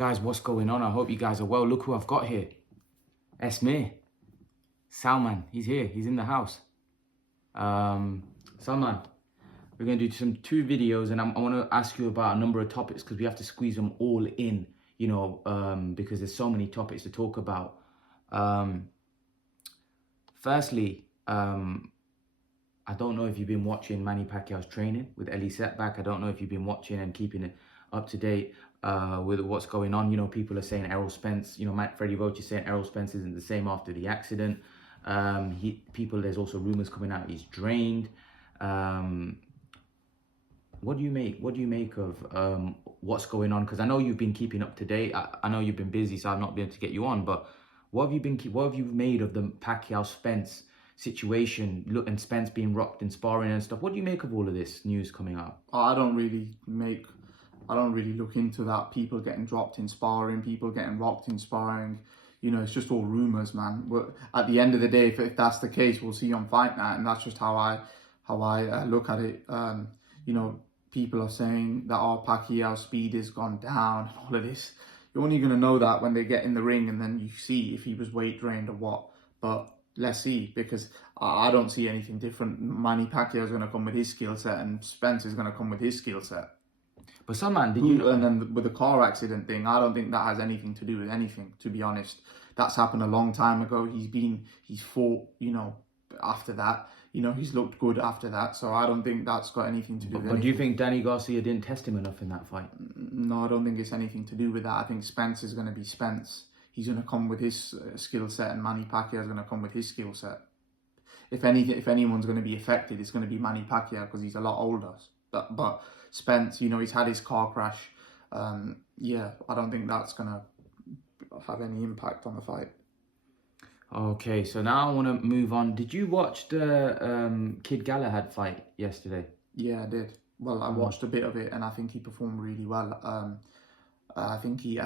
Guys, what's going on? I hope you guys are well. Look who I've got here. It's me. Salman. He's here. He's in the house. Salman, we're going to do two videos, and I want to ask you about a number of topics because we have to squeeze them all in, you know, because there's so many topics to talk about. Firstly, I don't know if you've been watching Manny Pacquiao's training with Ellie Setback. I don't know if you've been watching and keeping it up to date with what's going on. You know, people are saying Errol Spence, you know, Freddie Roach is saying Errol Spence isn't the same after the accident. There's also rumors coming out he's drained. What do you make of what's going on? Because I know you've been keeping up to date. I know you've been busy, so I've not been able to get you on. But what have you made of the Pacquiao Spence situation? Look, and Spence being rocked in sparring and stuff. What do you make of all of this news coming out? I don't really look into that. People getting dropped in sparring, people getting rocked in sparring. You know, it's just all rumors, man. But at the end of the day, if that's the case, we'll see on Fight Night, and that's just how I look at it. You know, people are saying that our Pacquiao's speed has gone down and all of this. You're only going to know that when they get in the ring and then you see if he was weight drained or what. But let's see, because I don't see anything different. Manny Pacquiao is going to come with his skill set and Spence is going to come with his skill set. But some man, did you... And then with the car accident thing, I don't think that has anything to do with anything, to be honest. That's happened a long time ago. He's fought, you know, after that. You know, he's looked good after that. So I don't think that's got anything to do with anything. But do you think Danny Garcia didn't test him enough in that fight? No, I don't think it's anything to do with that. I think Spence is going to be Spence. He's going to come with his skill set, and Manny Pacquiao is going to come with his skill set. If anyone's going to be affected, it's going to be Manny Pacquiao because he's a lot older. But Spence, you know, he's had his car crash. Yeah, I don't think that's going to have any impact on the fight. Okay, so now I want to move on. Did you watch the Kid Galahad fight yesterday? Yeah, I did. Well, I watched a bit of it, and I think he performed really well. I think he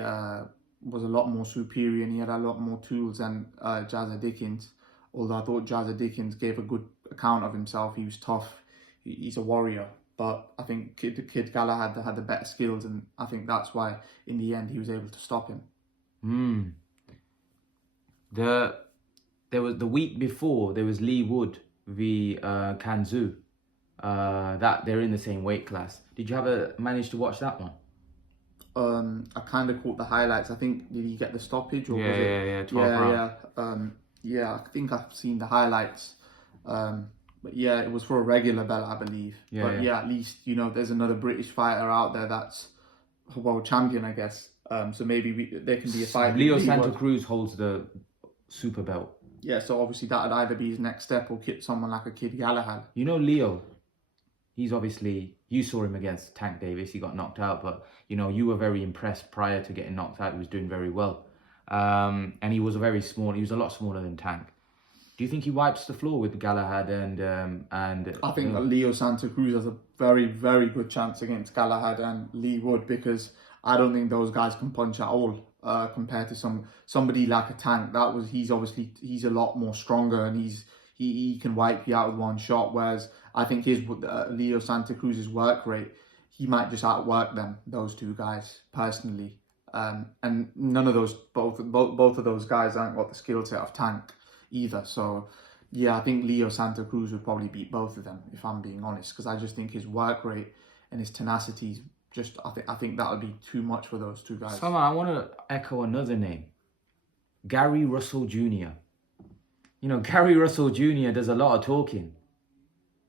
was a lot more superior, and he had a lot more tools than Jazza Dickens. Although I thought Jazza Dickens gave a good account of himself. He was tough. He's a warrior. But I think Kid Galahad had the better skills, and I think that's why in the end he was able to stop him. There was the week before there was Lee Wood v Kanzu. That they're in the same weight class. Did you manage to watch that one? I kind of caught the highlights. I think, did he get the stoppage or was it? Yeah, 12th round. Yeah, I think I've seen the highlights. But yeah, it was for a regular belt, I believe. But at least, you know, there's another British fighter out there that's a world champion, I guess. So maybe there can be a fight. Leo Santa Cruz holds the super belt. Yeah, so obviously that would either be his next step or someone like a Kid Galahad. You know, Leo, he's obviously, you saw him against Tank Davis. He got knocked out, but, you know, you were very impressed prior to getting knocked out. He was doing very well. And he was very small. He was a lot smaller than Tank. Do you think he wipes the floor with Galahad and I think Leo Santa Cruz has a very, very good chance against Galahad and Lee Wood, because I don't think those guys can punch at all compared to somebody like a Tank. He's a lot more stronger, and he can wipe you out with one shot. Whereas I think Leo Santa Cruz's work rate, he might just outwork those two guys personally. And none of those, both of those guys haven't got the skill set of Tank either. So yeah, I think Leo Santa Cruz would probably beat both of them, if I'm being honest, because I just think his work rate and his tenacity, I think that would be too much for those two guys. I want to echo another name, Gary Russell Jr. You know, Gary Russell Jr. does a lot of talking,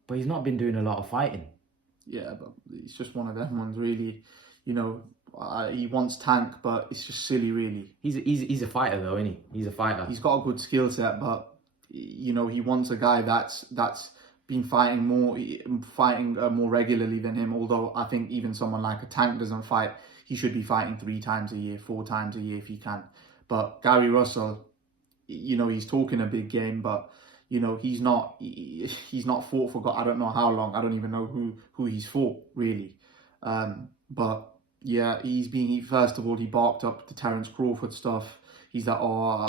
but he's not been doing a lot of fighting. Yeah, but it's just one of them ones, really. You know, he wants Tank, but it's just silly, really. He's a fighter, though, isn't he? He's a fighter. He's got a good skill set, but, you know, he wants a guy that's been fighting more regularly than him. Although I think even someone like a Tank doesn't fight. He should be fighting 3 times a year, 4 times a year if he can. But Gary Russell, you know, he's talking a big game, but, you know, he's not fought for God, I don't know how long. I don't even know who he's fought, really. But yeah, first of all, he barked up the Terence Crawford stuff. He's like, oh,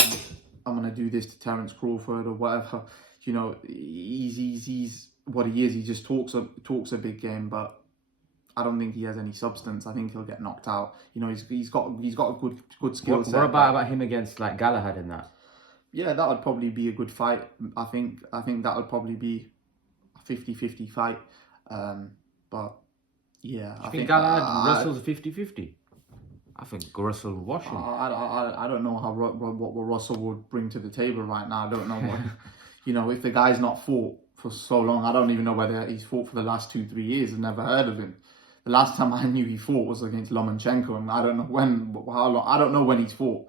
I'm going to do this to Terence Crawford or whatever. You know, he's what he is. He just talks a big game, but I don't think he has any substance. I think he'll get knocked out. You know, he's got a good skill What, set. what about him against like Galahad and that? Yeah, that would probably be a good fight. I think that would probably be a 50-50 fight. But yeah, Do you think Galahad wrestles 50-50? I think Russell will wash him. I don't know what Russell would bring to the table right now. I don't know what, you know, if the guy's not fought for so long, I don't even know whether he's fought for the last 2-3 years. I've never heard of him. The last time I knew he fought was against Lomachenko, and I don't know how long. I don't know when he's fought.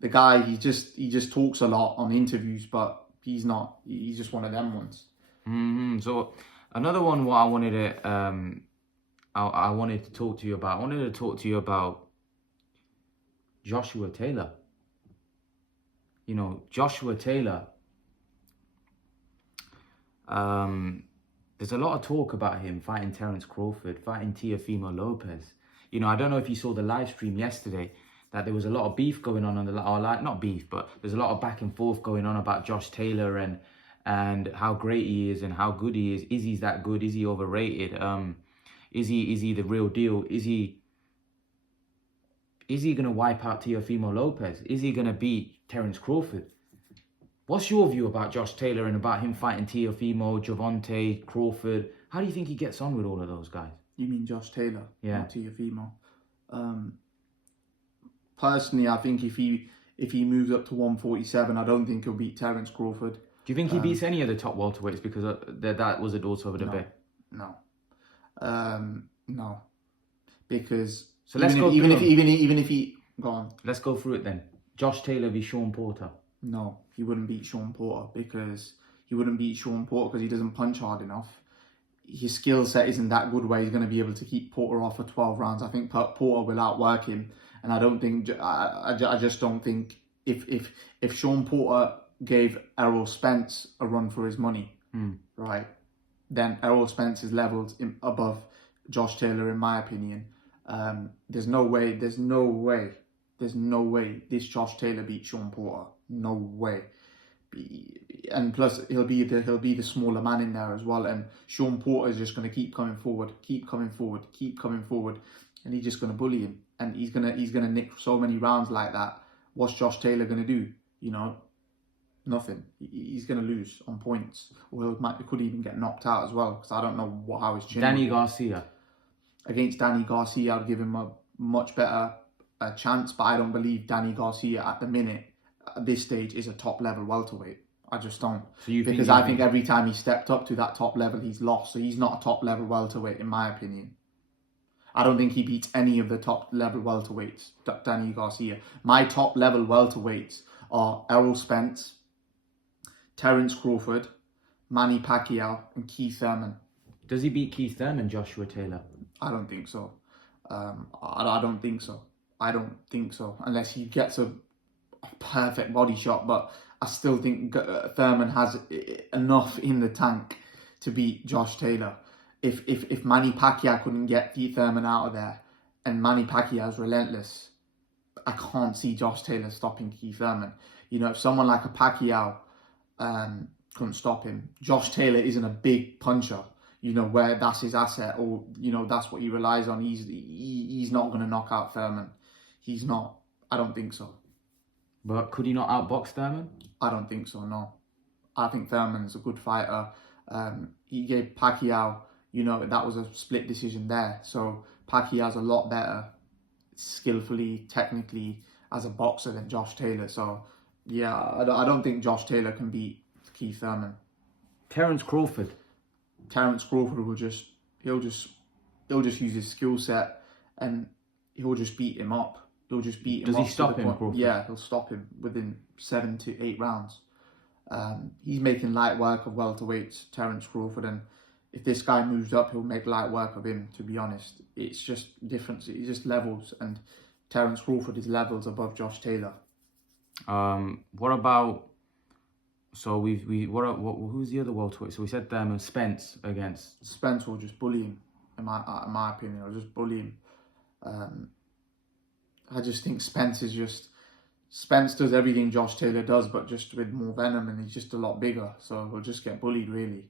The guy, he just talks a lot on interviews, but he's not. He's just one of them ones. So another one, what I wanted to I wanted to talk to you about. I wanted to talk to you about Joshua Taylor. You know, Joshua Taylor. There's a lot of talk about him fighting Terence Crawford, fighting Teofimo Lopez. You know, I don't know if you saw the live stream yesterday, that there was a lot of beef going on the, or like, not beef, but there's a lot of back and forth going on about Josh Taylor and how great he is and how good he is. Is he that good? Is he overrated? Is he the real deal? Is he gonna wipe out Teofimo Lopez? Is he gonna beat Terence Crawford? What's your view about Josh Taylor and about him fighting Teofimo, Gervonta, Crawford? How do you think he gets on with all of those guys? You mean Josh Taylor? Yeah. Not Teofimo. Personally, I think if he moves up to 147, I don't think he'll beat Terence Crawford. Do you think he beats any of the top welterweights? Because that was also over the debate. No. No. Because so let's even if he go on. Let's go through it then. Josh Taylor v Sean Porter. No, he wouldn't beat Sean Porter because he doesn't punch hard enough. His skill set isn't that good where he's going to be able to keep Porter off for 12 rounds. I think Porter will outwork him, and I just don't think if Sean Porter gave Errol Spence a run for his money, right, then Errol Spence is levels above Josh Taylor in my opinion. There's no way this Josh Taylor beats Sean Porter. No way. And plus he'll be the smaller man in there as well, and Sean Porter is just going to keep coming forward, and he's just going to bully him, and he's going to nick so many rounds like that. What's Josh Taylor going to do? You know, nothing. He's going to lose on points, or he could even get knocked out as well, because I don't know how his chin. Danny Garcia. Against Danny Garcia, I'd give him a much better chance, but I don't believe Danny Garcia at the minute, at this stage, is a top level welterweight. I just don't. So I think every time he stepped up to that top level, he's lost. So he's not a top level welterweight in my opinion. I don't think he beats any of the top level welterweights, Danny Garcia. My top level welterweights are Errol Spence, Terence Crawford, Manny Pacquiao, and Keith Thurman. Does he beat Keith Thurman, Joshua Taylor? I don't think so. I don't think so. I don't think so. Unless he gets a perfect body shot. But I still think Thurman has enough in the tank to beat Josh Taylor. If Manny Pacquiao couldn't get Keith Thurman out of there, and Manny Pacquiao is relentless, I can't see Josh Taylor stopping Keith Thurman. You know, if someone like a Pacquiao couldn't stop him, Josh Taylor isn't a big puncher. You know, where that's his asset, or, you know, that's what he relies on. He's not going to knock out Thurman. He's not. I don't think so. But could he not outbox Thurman? I don't think so, no. I think Thurman's a good fighter. He gave Pacquiao, you know, that was a split decision there. So Pacquiao's a lot better skillfully, technically, as a boxer than Josh Taylor. So, yeah, I don't think Josh Taylor can beat Keith Thurman. Terence Crawford will just use his skill set, and he'll just beat him up. He'll just beat him up. Does he stop him, Crawford? Yeah, he'll stop him within 7 to 8 rounds. He's making light work of welterweights, Terence Crawford, and if this guy moves up, he'll make light work of him, to be honest. It's just different. It's just levels, and Terence Crawford is levels above Josh Taylor. What about... So who's the other welterweight? So we said Spence against... Spence will just bully him, in my opinion. I'll just bully him. I just think Spence does everything Josh Taylor does, but just with more venom, and he's just a lot bigger. So he'll just get bullied, really.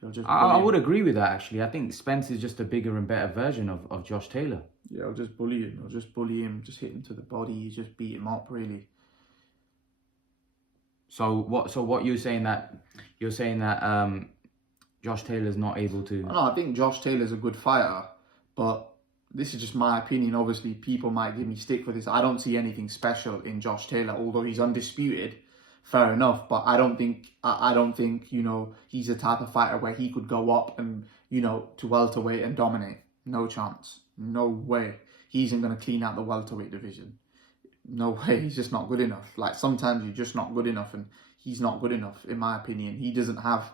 He'll just I bully would him. agree with that, actually. I think Spence is just a bigger and better version of Josh Taylor. Yeah, he'll just bully him. He'll just bully him, just hit him to the body, just beat him up, really. So what you're saying that Josh Taylor's not able to. No, I think Josh Taylor's a good fighter, but this is just my opinion. Obviously, people might give me stick for this. I don't see anything special in Josh Taylor, although he's undisputed. Fair enough, but I don't think he's the type of fighter where he could go up and to welterweight and dominate. No chance, no way. He isn't going to clean out the welterweight division. No way. He's just not good enough. Like, sometimes you're just not good enough, and he's not good enough in my opinion. He doesn't have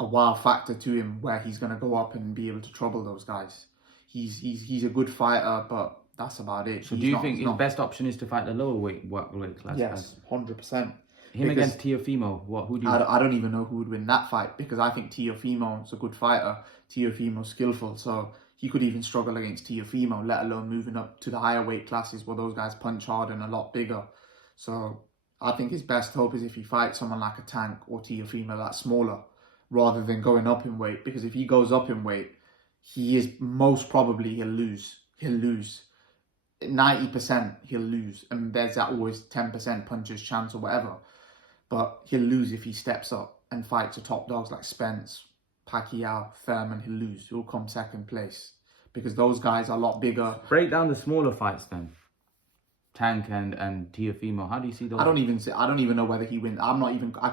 a wow factor to him where he's going to go up and be able to trouble those guys. He's a good fighter, but that's about it. So do you think his best option is to fight the lower weight class? Yes, 100%. Him against Teofimo, who do you... I don't even know who would win that fight, because I think Teofimo's a good fighter. Teofimo's skillful, so he could even struggle against Teofimo, let alone moving up to the higher weight classes where those guys punch hard and a lot bigger. So I think his best hope is if he fights someone like a Tank or Teofimo that's smaller, rather than going up in weight, because if he goes up in weight, most probably he'll lose. 90% he'll lose, and there's that always 10% puncher's chance or whatever. But he'll lose if he steps up and fights the top dogs like Spence, Pacquiao, Thurman. He'll lose. He'll come second place, because those guys are a lot bigger. Break down the smaller fights then. Tank and Teofimo. How do you see those? I don't even know whether he wins. I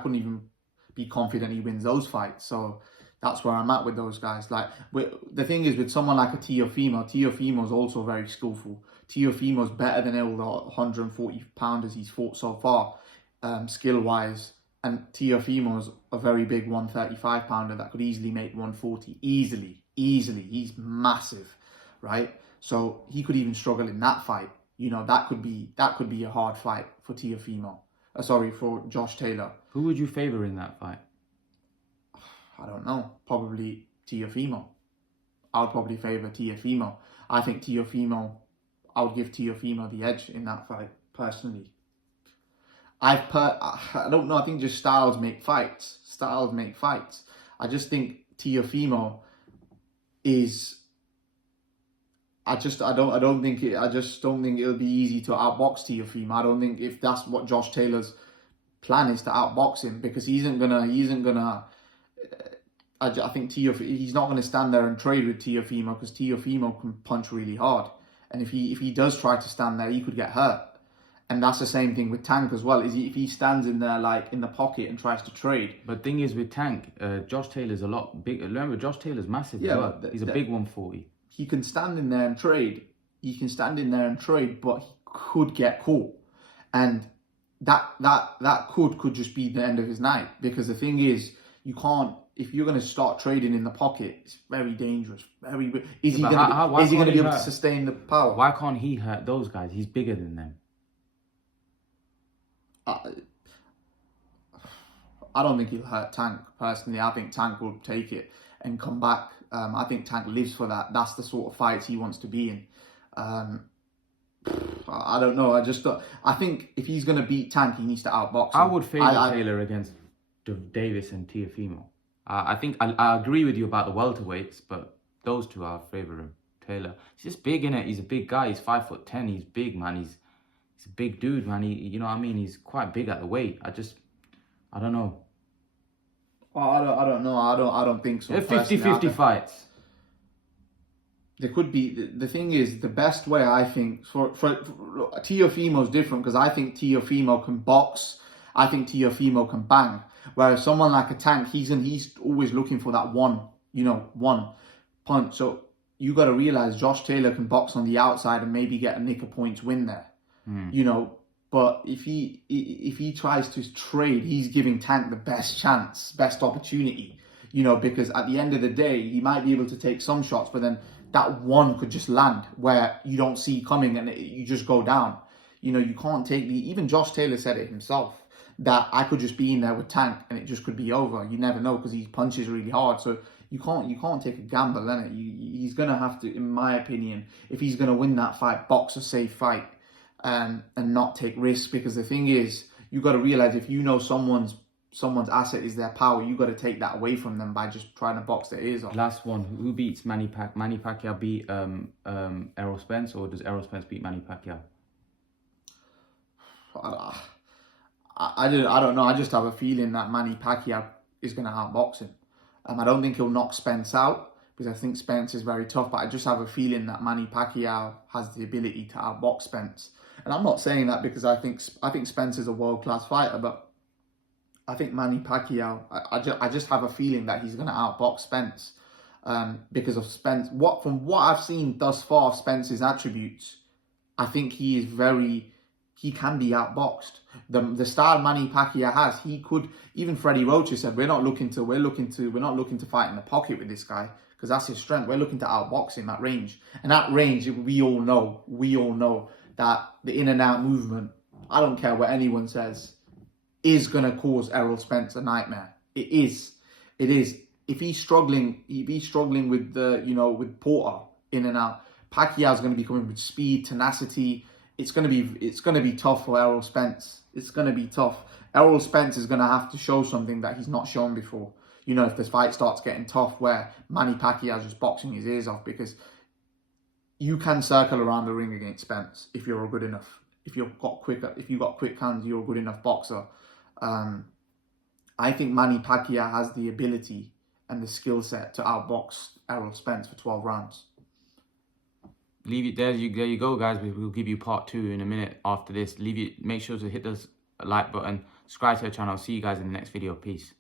couldn't even be confident he wins those fights. So that's where I'm at with those guys. Like, the thing is, with someone like a Teofimo's also very skillful. Teofimo's better than all the 140 pounders he's fought so far, skill wise. And Teofimo's a very big 135 pounder that could easily make 140. Easily. He's massive, right? So he could even struggle in that fight. That could be a hard fight for Teofimo. For Josh Taylor. Who would you favour in that fight? I don't know. Probably Teofimo. I'll probably favour Teofimo. I think I would give Teofimo the edge in that fight, personally. I don't know. I think just styles make fights. I just think Teofimo is... I just don't think it'll be easy to outbox Teofimo. I don't think if that's what Josh Taylor's plan is, to outbox him, because he isn't gonna. I think he's not gonna stand there and trade with Teofimo, because Teofimo can punch really hard, and if he does try to stand there, he could get hurt. And that's the same thing with Tank as well. If he stands in there like in the pocket and tries to trade. But thing is with Tank, Josh Taylor's a lot bigger. Remember, Josh Taylor's massive. Yeah, he's a big 140. He can stand in there and trade. But he could get caught, and that could just be the end of his night. Because the thing is, you can't. If you're going to start trading in the pocket, it's very dangerous. Is he going to be able to sustain the power? Why can't he hurt those guys? He's bigger than them. I don't think he'll hurt Tank, personally. I think Tank will take it and come back. I think Tank lives for that. That's the sort of fights he wants to be in. I don't know. I think if he's going to beat Tank, he needs to outbox him. I would favour Taylor against Davis and Teofimo. I think I agree with you about the welterweights, but those two I favour him. Taylor. He's just big, innit? He's a big guy. He's 5'10". He's big, man. He's a big dude, man. You know what I mean? He's quite big at the weight. I don't know. Well, I don't know. I don't think so. 50-50 fights. There could be. The thing is, the best way, I think, for Teofimo's different, because I think Teofimo can box. I think Teofimo can bang. Whereas someone like a Tank, he's always looking for that one punch. So you got to realize Josh Taylor can box on the outside and maybe get a nick of points win there. But if he tries to trade, he's giving Tank the best chance, best opportunity, because at the end of the day, he might be able to take some shots, but then that one could just land where you don't see coming and you just go down. You can't take even Josh Taylor said it himself, that I could just be in there with Tank and it just could be over. You never know, because he punches really hard. So you can't take a gamble, innit? He's going to have to, in my opinion, if he's going to win that fight, box a safe fight. And not take risks, because the thing is, you got to realize, if someone's someone's asset is their power, you got to take that away from them by just trying to box their ears off. Last one. Who beats Manny Pacquiao? Manny Pacquiao beat Errol Spence, or does Errol Spence beat Manny Pacquiao? I don't know. I just have a feeling that Manny Pacquiao is going to outbox him. I don't think he'll knock Spence out because I think Spence is very tough, but I just have a feeling that Manny Pacquiao has the ability to outbox Spence. And I'm not saying that because I think Spence is a world-class fighter, but I think Manny Pacquiao, I just have a feeling that he's going to outbox Spence because of Spence. From what I've seen thus far of Spence's attributes, I think he can be outboxed. The style Manny Pacquiao has, he could. Even Freddie Roach said, we're not looking to fight in the pocket with this guy because that's his strength. We're looking to outbox him at range, and at range, we all know that the in and out movement, I don't care what anyone says, is gonna cause Errol Spence a nightmare. It is. If he's struggling with with Porter in and out, Pacquiao's gonna be coming with speed, tenacity. It's gonna be tough for Errol Spence. It's gonna be tough. Errol Spence is gonna have to show something that he's not shown before. If this fight starts getting tough, where Manny Pacquiao's just boxing his ears off, because you can circle around the ring against Spence if you're good enough. If you've got quick hands, you're a good enough boxer. I think Manny Pacquiao has the ability and the skill set to outbox Errol Spence for 12 rounds. Leave it there. There you go, guys. We'll give you part 2 in a minute after this. Make sure to hit the like button, subscribe to the channel. See you guys in the next video. Peace.